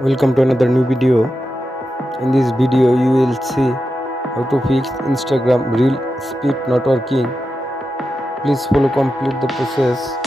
Welcome to another new video. In this video you will see how to fix Instagram reel speed not working. Please follow complete the process.